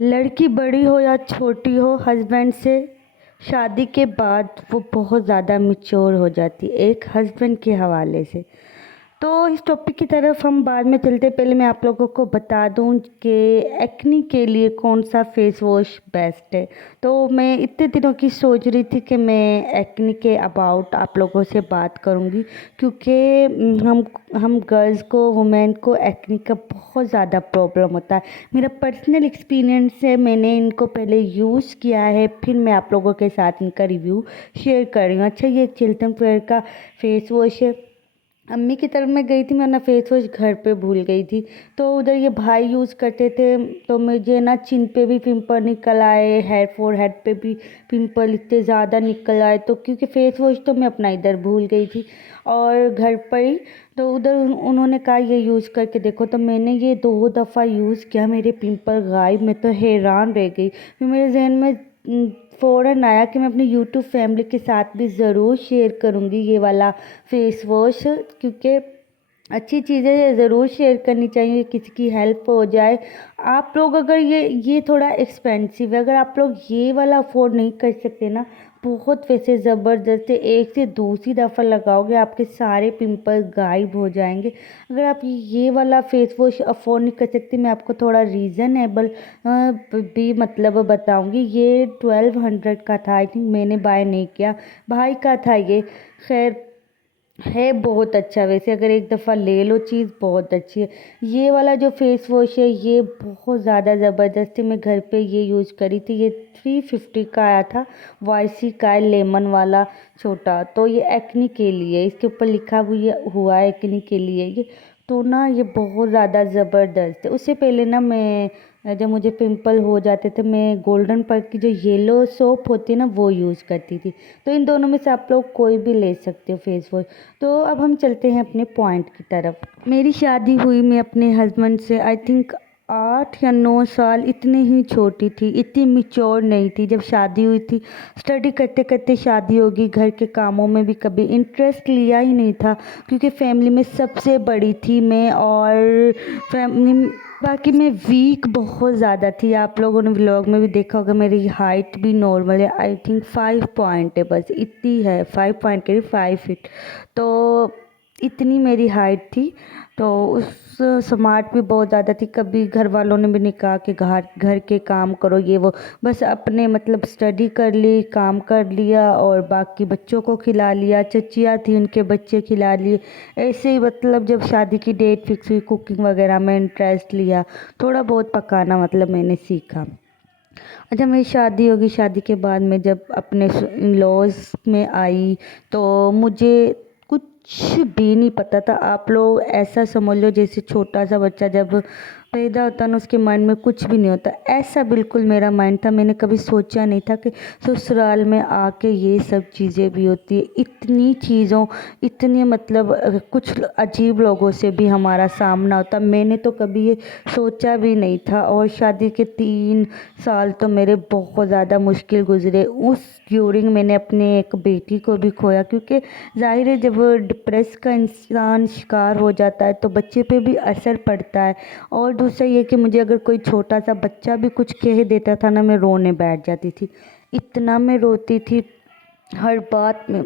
लड़की बड़ी हो या छोटी हो, हस्बैंड से शादी के बाद वो बहुत ज़्यादा मैच्योर हो जाती है एक हस्बैंड के हवाले से। तो इस टॉपिक की तरफ हम बाद में चलते, पहले मैं आप लोगों को बता दूं कि एक्ने के लिए कौन सा फेस वॉश बेस्ट है। तो मैं इतने दिनों की सोच रही थी कि मैं एक्ने के अबाउट आप लोगों से बात करूंगी, क्योंकि हम गर्ल्स को, वुमेन को एक्ने का बहुत ज़्यादा प्रॉब्लम होता है। मेरा पर्सनल एक्सपीरियंस है, मैंने इनको पहले यूज़ किया है, फिर मैं आप लोगों के साथ इनका रिव्यू शेयर कर रही हूँ। अच्छा, ये चिल्टन फेयर का फेस वॉश है। अम्मी की तरफ मैं गई थी, मैं ना फेस वॉश घर पे भूल गई थी। तो उधर ये भाई यूज़ करते थे, तो मुझे ना चिन पे भी पिंपल निकल आए, फोरहेड पे भी पिंपल इतने ज़्यादा निकल आए। तो क्योंकि फेस वॉश तो मैं अपना इधर भूल गई थी और घर पर ही, तो उधर उन्होंने कहा ये यूज़ करके देखो। तो मैंने ये 2 दफ़ा यूज़ किया, मेरे पिंपल गायब। मैं तो हैरान रह गई। फिर मेरे जहन में फ़ौरन आया कि मैं अपनी यूट्यूब फैमिली के साथ भी ज़रूर शेयर करूँगी ये वाला फेस वॉश, क्योंकि अच्छी चीज़ें ज़रूर शेयर करनी चाहिए, किसी की हेल्प हो जाए। आप लोग अगर ये थोड़ा एक्सपेंसिव है, अगर आप लोग ये वाला अफोर्ड नहीं कर सकते ना, बहुत वैसे ज़बरदस्त है, एक से दूसरी दफ़ा लगाओगे आपके सारे पिंपल गायब हो जाएंगे। अगर आप ये वाला फेस वॉश अफोर्ड नहीं कर सकते, मैं आपको थोड़ा रीज़नेबल भी मतलब बताऊंगी। ये 1200 का था, आई थिंक मैंने बाय नहीं किया, भाई का था ये। खैर, है बहुत अच्छा। वैसे अगर एक दफ़ा ले लो चीज़, बहुत अच्छी है। ये वाला जो फेस वॉश है ये बहुत ज़्यादा ज़बरदस्त है। मैं घर पे ये यूज़ करी थी, ये 350 का आया था, वाईसी का है, लेमन वाला छोटा। तो ये एक्ने के लिए, इसके ऊपर लिखा हुआ है एक्ने के लिए ये। तो ना ये बहुत ज़्यादा ज़बरदस्त है। उससे पहले ना मैं, जब मुझे पिंपल हो जाते थे, मैं गोल्डन पर्क की जो येलो सोप होती है ना, वो यूज़ करती थी। तो इन दोनों में से आप लोग कोई भी ले सकते हो फेस वॉश। तो अब हम चलते हैं अपने पॉइंट की तरफ। मेरी शादी हुई मैं अपने हस्बैंड से आई थिंक 8 या 9 साल, इतनी ही छोटी थी, इतनी मिच्योर नहीं थी जब शादी हुई थी। स्टडी करते करते शादी होगी, घर के कामों में भी कभी इंटरेस्ट लिया ही नहीं था, क्योंकि फैमिली में सबसे बड़ी थी मैं। और फैमिली बाकी मैं वीक बहुत ज़्यादा थी। आप लोगों ने व्लॉग में भी देखा होगा, मेरी हाइट भी नॉर्मल है, आई थिंक 5 पॉइंट है, बस इतनी है, 5 पॉइंट करीब 5 फीट। तो इतनी मेरी हाइट थी। तो उस स्मार्ट भी बहुत ज़्यादा थी। कभी घर वालों ने भी नहीं कहा कि घर घर के काम करो ये वो, बस अपने मतलब स्टडी कर ली, काम कर लिया और बाकी बच्चों को खिला लिया। चचिया थी, उनके बच्चे खिला लिए। ऐसे ही मतलब जब शादी की डेट फिक्स हुई, कुकिंग वगैरह में इंटरेस्ट लिया, थोड़ा बहुत पकाना मतलब मैंने सीखा। अच्छा, मेरी शादी होगी, शादी के बाद मैं जब अपने इन लॉज में आई, तो मुझे कुछ भी नहीं पता था। आप लोग ऐसा समझ लो जैसे छोटा सा बच्चा जब पैदा होता है ना, उसके माइंड में कुछ भी नहीं होता, ऐसा बिल्कुल मेरा माइंड था। मैंने कभी सोचा नहीं था कि ससुराल में आके ये सब चीज़ें भी होती है, इतनी चीज़ों, इतने मतलब कुछ अजीब लोगों से भी हमारा सामना होता। मैंने तो कभी ये सोचा भी नहीं था। और शादी के 3 साल तो मेरे बहुत ज़्यादा मुश्किल गुजरे। उस ड्यूरिंग मैंने अपने एक बेटी को भी खोया, क्योंकि जाहिर है जब डिप्रेस का इंसान शिकार हो जाता है तो बच्चे पे भी असर पड़ता है। और दूसरा ये कि मुझे अगर कोई छोटा सा बच्चा भी कुछ कह देता था ना, मैं रोने बैठ जाती थी, इतना मैं रोती थी, हर बात में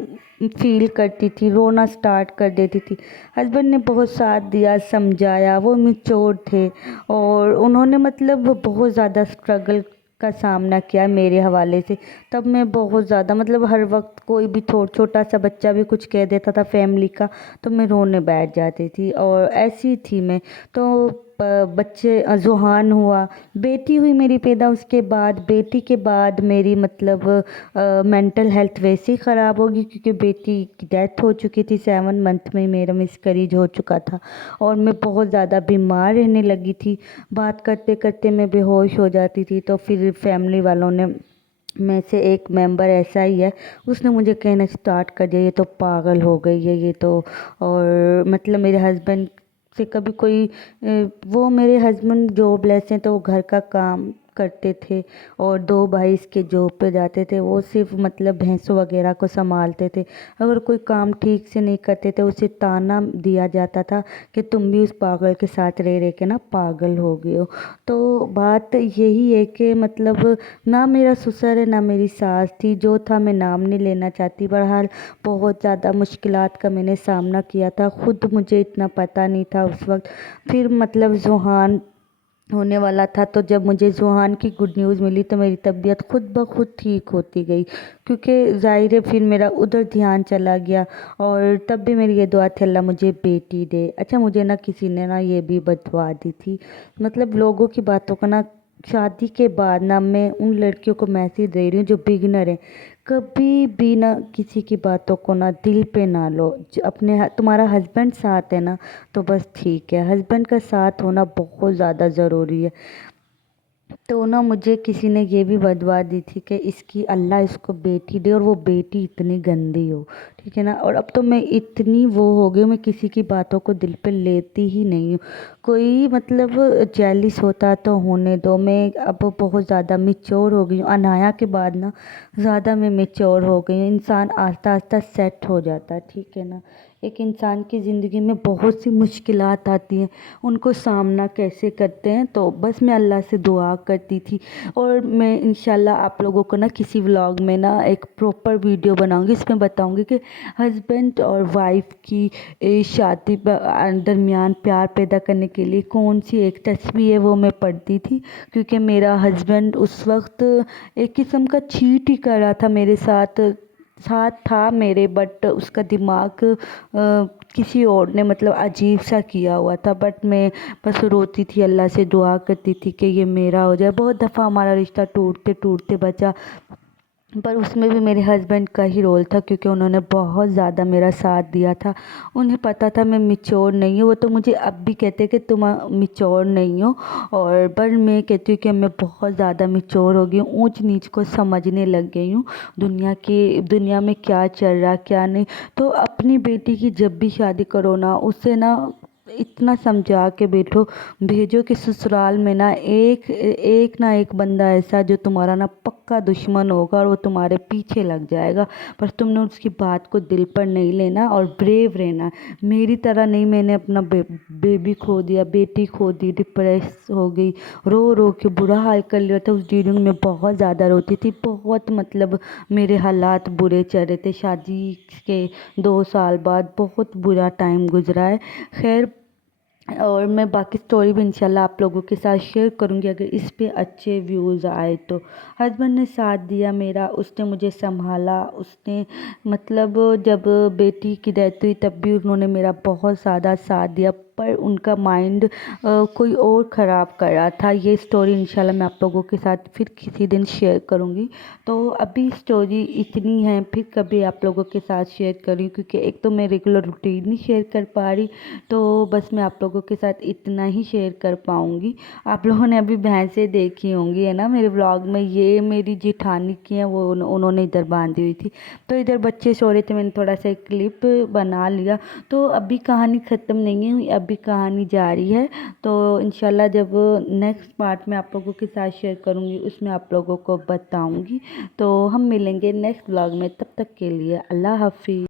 फील करती थी, रोना स्टार्ट कर देती थी। हस्बैंड ने बहुत साथ दिया, समझाया, वो मैच्योर थे और उन्होंने मतलब बहुत ज़्यादा स्ट्रगल का सामना किया मेरे हवाले से। तब मैं बहुत ज़्यादा मतलब हर वक्त कोई भी छोटा सा बच्चा भी कुछ कह देता था फैमिली का, तो मैं रोने बैठ जाती थी और ऐसी थी मैं। तो बच्चे जुहान हुआ, बेटी हुई मेरी पैदा, उसके बाद बेटी के बाद मेरी मतलब मेंटल हेल्थ वैसे ही ख़राब होगी, क्योंकि बेटी की डेथ हो चुकी थी, 7 मंथ में मेरा मिसकैरेज हो चुका था और मैं बहुत ज़्यादा बीमार रहने लगी थी। बात करते करते मैं बेहोश हो जाती थी। तो फिर फैमिली वालों ने, में से एक मेंबर ऐसा ही है, उसने मुझे कहना स्टार्ट कर दिया, ये तो पागल हो गई है ये तो। और मतलब मेरे हस्बैंड से कभी कोई वो मेरे हस्बैंड जॉबलेस हैं, तो वो घर का काम करते थे और 2 भाई इसके जॉब पे जाते थे। वो सिर्फ मतलब भैंसों वगैरह को संभालते थे। अगर कोई काम ठीक से नहीं करते थे उसे ताना दिया जाता था कि तुम भी उस पागल के साथ रह रह के ना पागल हो गए हो। तो बात यही है कि मतलब ना मेरा ससुर है ना मेरी सास थी, जो था मैं नाम नहीं लेना चाहती। बहरहाल बहुत ज़्यादा मुश्किलात का मैंने सामना किया था। खुद मुझे इतना पता नहीं था उस वक्त। फिर मतलब ज़ुहान होने वाला था, तो जब मुझे ज़ुहान की गुड न्यूज़ मिली तो मेरी तबीयत खुद ब खुद ठीक होती गई, क्योंकि ज़ाहिर है फिर मेरा उधर ध्यान चला गया। और तब भी मेरी ये दुआ थी अल्लाह मुझे बेटी दे। अच्छा, मुझे ना किसी ने ना ये भी बददुआ दी थी, मतलब लोगों की बातों का ना शादी के बाद ना मैं उन लड़कियों को मैसेज दे रही हूँ जो बिगिनर हैं, कभी भी ना किसी की बातों को ना दिल पे ना लो। तुम्हारा हस्बैंड साथ है ना तो बस ठीक है, हस्बैंड का साथ होना बहुत ज़्यादा ज़रूरी है। तो ना मुझे किसी ने ये भी बदवा दी थी कि इसकी अल्लाह इसको बेटी दे और वो बेटी इतनी गंदी हो, ठीक है ना। और अब तो मैं इतनी वो हो गई हूँ, मैं किसी की बातों को दिल पे लेती ही नहीं हूँ। कोई मतलब जेलिस होता तो होने दो, मैं अब बहुत ज़्यादा मैच्योर हो गई हूँ। अनाया के बाद ना ज़्यादा मैं मैच्योर हो गई हूँ। इंसान आस्ता आस्ता सेट हो जाता है, ठीक है ना। एक इंसान की ज़िंदगी में बहुत सी मुश्किलात आती हैं, उनको सामना कैसे करते हैं। तो बस मैं अल्लाह से दुआ करती थी। और मैं इंशाल्लाह आप लोगों को ना किसी व्लॉग में ना एक प्रॉपर वीडियो बनाऊंगी, इसमें बताऊंगी कि हस्बैंड और वाइफ की शादी दरमियान प्यार पैदा करने के लिए कौन सी एक तस्वीर है वो मैं पढ़ती थी। क्योंकि मेरा हस्बैंड उस वक्त एक किस्म का चीट ही कर रहा था मेरे साथ, साथ था मेरे, बट उसका दिमाग किसी और ने मतलब अजीब सा किया हुआ था। बट मैं बस रोती थी, अल्लाह से दुआ करती थी कि ये मेरा हो जाए। बहुत दफ़ा हमारा रिश्ता टूटते टूटते बचा, पर उसमें भी मेरे हस्बैंड का ही रोल था, क्योंकि उन्होंने बहुत ज़्यादा मेरा साथ दिया था। उन्हें पता था मैं मैच्योर नहीं हूँ। वो तो मुझे अब भी कहते कि तुम मैच्योर नहीं हो, और पर मैं कहती हूँ कि मैं बहुत ज़्यादा मैच्योर हो गई हूँ, ऊंच नीच को समझने लग गई हूँ, दुनिया में क्या चल रहा क्या नहीं। तो अपनी बेटी की जब भी शादी करो ना, उससे ना इतना समझा के भेजो कि ससुराल में ना एक ना एक बंदा ऐसा जो तुम्हारा ना पक्का दुश्मन होगा और वो तुम्हारे पीछे लग जाएगा। पर तुमने उसकी बात को दिल पर नहीं लेना और ब्रेव रहना। मेरी तरह नहीं, मैंने अपना बेबी खो दिया, बेटी खो दी, डिप्रेस हो गई, रो रो के बुरा हाल कर लिया था। उस ड्यूरिंग में बहुत ज़्यादा रोती थी, बहुत मतलब मेरे हालात बुरे चल रहे थे। शादी के 2 साल बाद बहुत बुरा टाइम गुजरा है। खैर, और मैं बाकी स्टोरी भी इंशाल्लाह आप लोगों के साथ शेयर करूंगी अगर इस पे अच्छे व्यूज़ आए तो। हस्बैंड ने साथ दिया मेरा, उसने मुझे संभाला, उसने मतलब जब बेटी की डेथ हुई तब भी उन्होंने मेरा बहुत ज़्यादा साथ दिया। पर उनका माइंड कोई और ख़राब कर रहा था। ये स्टोरी इंशाल्लाह मैं आप लोगों के साथ फिर किसी दिन शेयर करूँगी। तो अभी स्टोरी इतनी है, फिर कभी आप लोगों के साथ शेयर करूँ, क्योंकि एक तो मैं रेगुलर रूटीन नहीं शेयर कर पा रही, तो बस मैं आप लोगों के साथ इतना ही शेयर कर पाऊँगी। आप लोगों ने अभी भैंसें देखी होंगी है ना मेरे व्लॉग में, ये मेरी जेठानी की हैं, वो उन्होंने इधर बांधी हुई थी। तो इधर बच्चे सो रहे थे, मैंने थोड़ा सा एक क्लिप बना लिया। तो अभी कहानी ख़त्म नहीं है, अभी कहानी जारी है। तो इंशाल्लाह जब नेक्स्ट पार्ट में आप लोगों के साथ शेयर करूँगी उसमें आप लोगों को बताऊँगी। तो हम मिलेंगे नेक्स्ट व्लॉग में, तब तक के लिए अल्लाह हाफिज़।